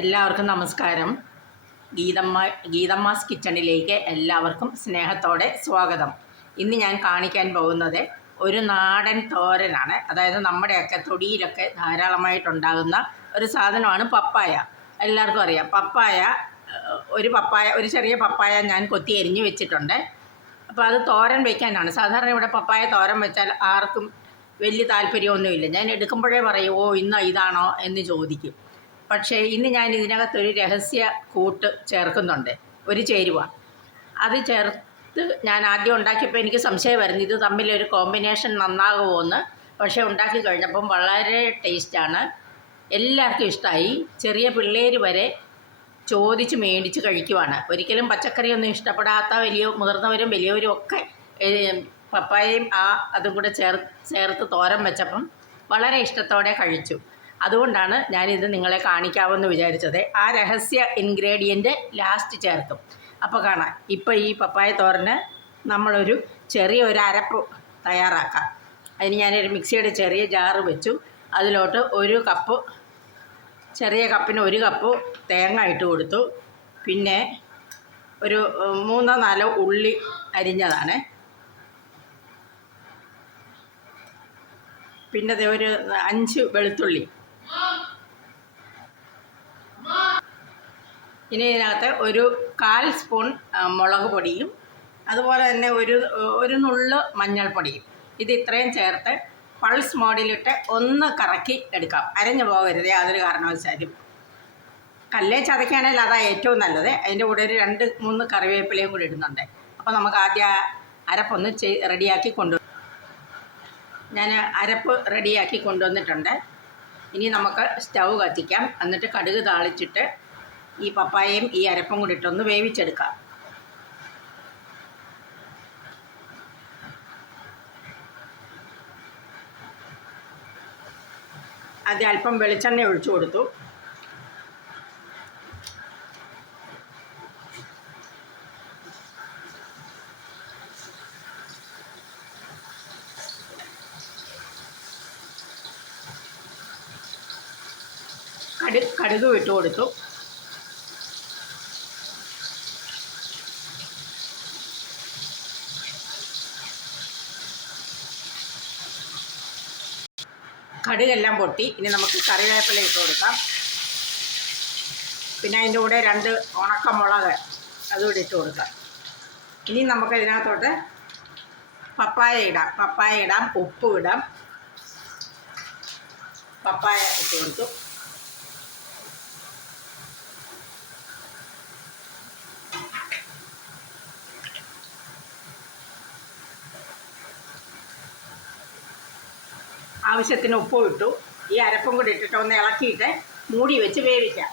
എല്ലാവർക്കും നമസ്കാരം. ഗീതമ്മാസ് കിച്ചണിലേക്ക് എല്ലാവർക്കും സ്നേഹത്തോടെ സ്വാഗതം. ഇന്ന് ഞാൻ കാണിക്കാൻ പോകുന്നത് ഒരു നാടൻ തോരനാണ്. അതായത് നമ്മുടെയൊക്കെ തൊടിയിലൊക്കെ ധാരാളമായിട്ടുണ്ടാകുന്ന ഒരു സാധനമാണ് പപ്പായ. എല്ലാവർക്കും അറിയാം. ഒരു ചെറിയ പപ്പായ ഞാൻ കൊത്തി എരിഞ്ഞു വെച്ചിട്ടുണ്ട്. അപ്പോൾ അത് തോരൻ വയ്ക്കാനാണ്. സാധാരണ ഇവിടെ പപ്പായ തോരൻ വെച്ചാൽ ആർക്കും വലിയ താല്പര്യമൊന്നുമില്ല. ഞാൻ എടുക്കുമ്പോഴേ പറയും, ഓ ഇന്ന് ഇതാണോ എന്ന് ചോദിക്കും. പക്ഷേ ഇന്ന് ഞാൻ ഇതിനകത്തൊരു രഹസ്യ കൂട്ട് ചേർക്കുന്നുണ്ട്, ഒരു ചേരുവ. അത് ചേർത്ത് ഞാൻ ആദ്യം ഉണ്ടാക്കിയപ്പോൾ എനിക്ക് സംശയമായിരുന്നു ഇത് തമ്മിലൊരു കോമ്പിനേഷൻ നന്നാകുമോ എന്ന്. പക്ഷേ ഉണ്ടാക്കി കഴിഞ്ഞപ്പം വളരെ ടേസ്റ്റാണ്, എല്ലാവർക്കും ഇഷ്ടമായി. ചെറിയ പിള്ളേർ വരെ ചോദിച്ച് മേടിച്ച് കഴിക്കുവാണ്. ഒരിക്കലും പച്ചക്കറിയൊന്നും ഇഷ്ടപ്പെടാത്ത മുതിർന്നവരും വലിയവരും ഒക്കെ പപ്പായയും അതും കൂടെ ചേർത്ത് തോരൻ വെച്ചപ്പം വളരെ ഇഷ്ടത്തോടെ കഴിച്ചു. അതുകൊണ്ടാണ് ഞാനിത് നിങ്ങളെ കാണിക്കാമെന്ന് വിചാരിച്ചത്. ആ രഹസ്യ ഇൻഗ്രീഡിയൻറ്റ് ലാസ്റ്റ് ചേർക്കും. അപ്പോൾ കാണാം. ഇപ്പോൾ ഈ പപ്പായ തോരന് നമ്മളൊരു ചെറിയൊരു അരപ്പ് തയ്യാറാക്കാം. അതിന് ഞാനൊരു മിക്സിയുടെ ചെറിയ ജാറ് വെച്ചു. അതിലോട്ട് ചെറിയ കപ്പിന് 1 കപ്പ് തേങ്ങ ഇട്ട് കൊടുത്തു. പിന്നെ ഒരു 3-4 ഉള്ളി അരിഞ്ഞതാണ്. പിന്നെ ഒരു 5 വെളുത്തുള്ളി. ഇനി ഇതിനകത്ത് ഒരു 1/4 സ്പൂൺ മുളക് പൊടിയും അതുപോലെ തന്നെ ഒരു നുള്ള് മഞ്ഞൾപ്പൊടിയും. ഇത് ഇത്രയും ചേർത്ത് പൾസ് മോഡിലിട്ട് ഒന്ന് കറക്കി എടുക്കാം. അരഞ്ഞു പോകരുത് യാതൊരു കാരണവശാലും. കല്ലേ ചതയ്ക്കാണെങ്കിൽ അതാണ് ഏറ്റവും നല്ലത്. അതിൻ്റെ കൂടെ ഒരു 2-3 കറിവേപ്പിലയും കൂടി ഇടുന്നുണ്ട്. അപ്പോൾ നമുക്ക് ആദ്യം അരപ്പൊന്ന് റെഡിയാക്കി ഞാൻ അരപ്പ് റെഡിയാക്കി കൊണ്ടുവന്നിട്ടുണ്ട്. ഇനി നമുക്ക് സ്റ്റൗ കത്തിക്കാം. എന്നിട്ട് കടുക് താളിച്ചിട്ട് ഈ പപ്പായയും ഈ അരപ്പും കൂടി ഇട്ടൊന്ന് വേവിച്ചെടുക്കാം. അത് അല്പം വെളിച്ചെണ്ണ ഒഴിച്ചു കൊടുത്തു. കടുക് ഇട്ട് കൊടുത്തു. കടുകെല്ലാം പൊട്ടി. ഇനി നമുക്ക് കറിവേപ്പില ഇട്ട് കൊടുക്കാം. പിന്നെ അതിൻ്റെ കൂടെ 2 ഉണക്കമുളക് അതുകൂടി ഇട്ട് കൊടുക്കാം. ഇനി നമുക്ക് ഇതിനകത്തോട്ട് പപ്പായ ഇടാം, ഉപ്പ് ഇടാം. പപ്പായ ഇട്ട് കൊടുത്തു. ആവശ്യത്തിന് ഉപ്പും ഇട്ടു. ഈ അരപ്പും കൂടി ഇട്ടിട്ട് ഒന്ന് ഇളക്കിയിട്ട് മൂടി വെച്ച് വേവിക്കാം.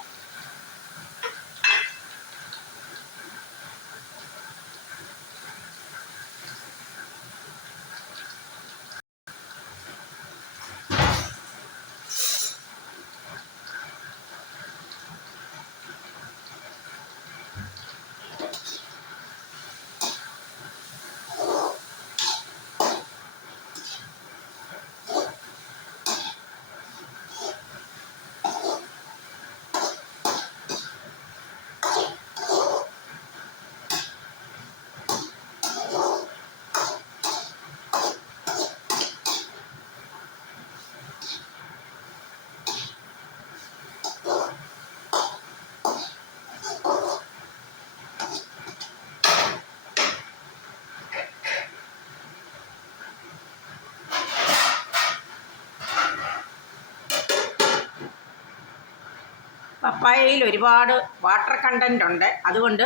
പപ്പായയിൽ ഒരുപാട് വാട്ടർ കണ്ടൻ്റ് ഉണ്ട്. അതുകൊണ്ട്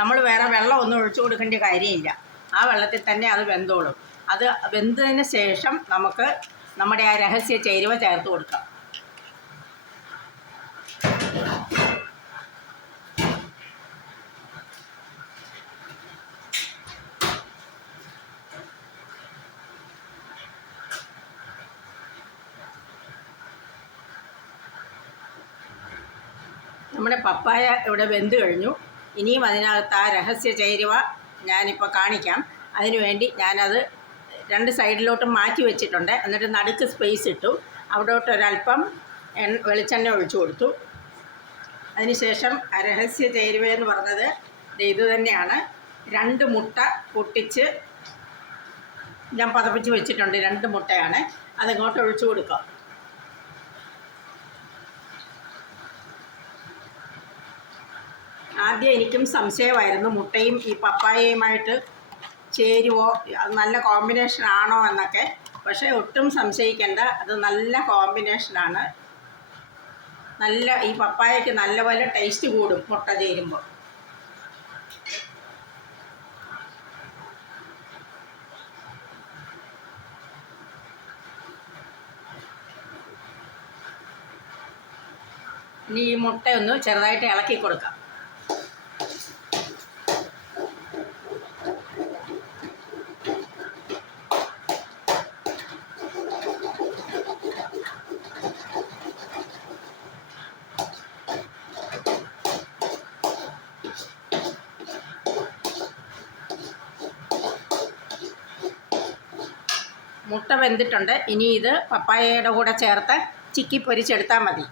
നമ്മൾ വേറെ വെള്ളം ഒന്നും ഒഴിച്ചു കൊടുക്കേണ്ട കാര്യമില്ല. ആ വെള്ളത്തിൽ തന്നെ അത് വെന്തോളും. അത് വെന്തതിന് ശേഷം നമുക്ക് നമ്മുടെ ആ രഹസ്യ ചേരുവ ചേർത്ത് കൊടുക്കാം. നമ്മുടെ പപ്പായ ഇവിടെ വെന്ത് കഴിഞ്ഞു. ഇനിയും അതിനകത്ത് ആ രഹസ്യ ചേരുവ ഞാനിപ്പോൾ കാണിക്കാം. അതിനുവേണ്ടി ഞാനത് 2 സൈഡിലോട്ടും മാറ്റി വെച്ചിട്ടുണ്ട്. എന്നിട്ട് നടുക്ക് സ്പേസ് ഇട്ടു. അവിടോട്ടൊരൽപ്പം വെളിച്ചെണ്ണ ഒഴിച്ചു കൊടുത്തു. അതിനുശേഷം രഹസ്യ ചേരുവയെന്ന് പറഞ്ഞത് ഇത് തന്നെയാണ്. 2 മുട്ട പൊട്ടിച്ച് ഞാൻ പതപ്പിച്ച് വെച്ചിട്ടുണ്ട്. 2 മുട്ടയാണ്. അതിങ്ങോട്ട് ഒഴിച്ചു കൊടുക്കുക. ആദ്യം എനിക്കും സംശയമായിരുന്നു മുട്ടയും ഈ പപ്പായയുമായിട്ട് ചേരുവോ, അത് നല്ല കോമ്പിനേഷൻ ആണോ എന്നൊക്കെ. പക്ഷേ ഒട്ടും സംശയിക്കേണ്ട, അത് നല്ല കോമ്പിനേഷനാണ്. നല്ല ഈ പപ്പായയ്ക്ക് നല്ലപോലെ ടേസ്റ്റ് കൂടും മുട്ട ചേരുമ്പോൾ. ഇനി ഈ മുട്ടയൊന്ന് ചെറുതായിട്ട് ഇളക്കി കൊടുക്കാം. മുട്ട വെന്തിട്ടുണ്ട്. ഇനി ഇത് പപ്പായയുടെ കൂടെ ചേർത്ത് ചിക്കി പൊരിച്ചെടുത്താൽ മതി.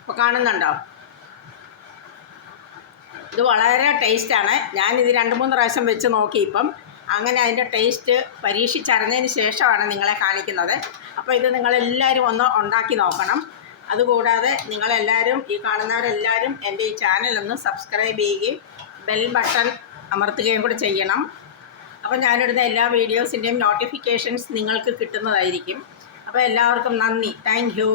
ഇപ്പോൾ കാണുന്നുണ്ടോ? ഇത് വളരെ ടേസ്റ്റാണ്. ഞാനിത് 2-3 പ്രാവശ്യം വെച്ച് നോക്കി. ഇപ്പം അങ്ങനെ അതിൻ്റെ ടേസ്റ്റ് പരീക്ഷിച്ചറിഞ്ഞതിന് ശേഷമാണ് നിങ്ങളെ കാണിക്കുന്നത്. അപ്പോൾ ഇത് നിങ്ങളെല്ലാവരും ഒന്ന് ഉണ്ടാക്കി നോക്കണം. അതുകൂടാതെ നിങ്ങളെല്ലാവരും, ഈ കാണുന്നവരെല്ലാവരും എൻ്റെ ഈ ചാനലൊന്ന് സബ്സ്ക്രൈബ് ചെയ്യുകയും ബെൽ ബട്ടൺ അമർത്തുകയും കൂടി ചെയ്യണം. അപ്പോൾ ഞാനിടുന്ന എല്ലാ വീഡിയോസിൻ്റെയും നോട്ടിഫിക്കേഷൻസ് നിങ്ങൾക്ക് കിട്ടുന്നതായിരിക്കും. അപ്പോൾ എല്ലാവർക്കും നന്ദി. Thank you.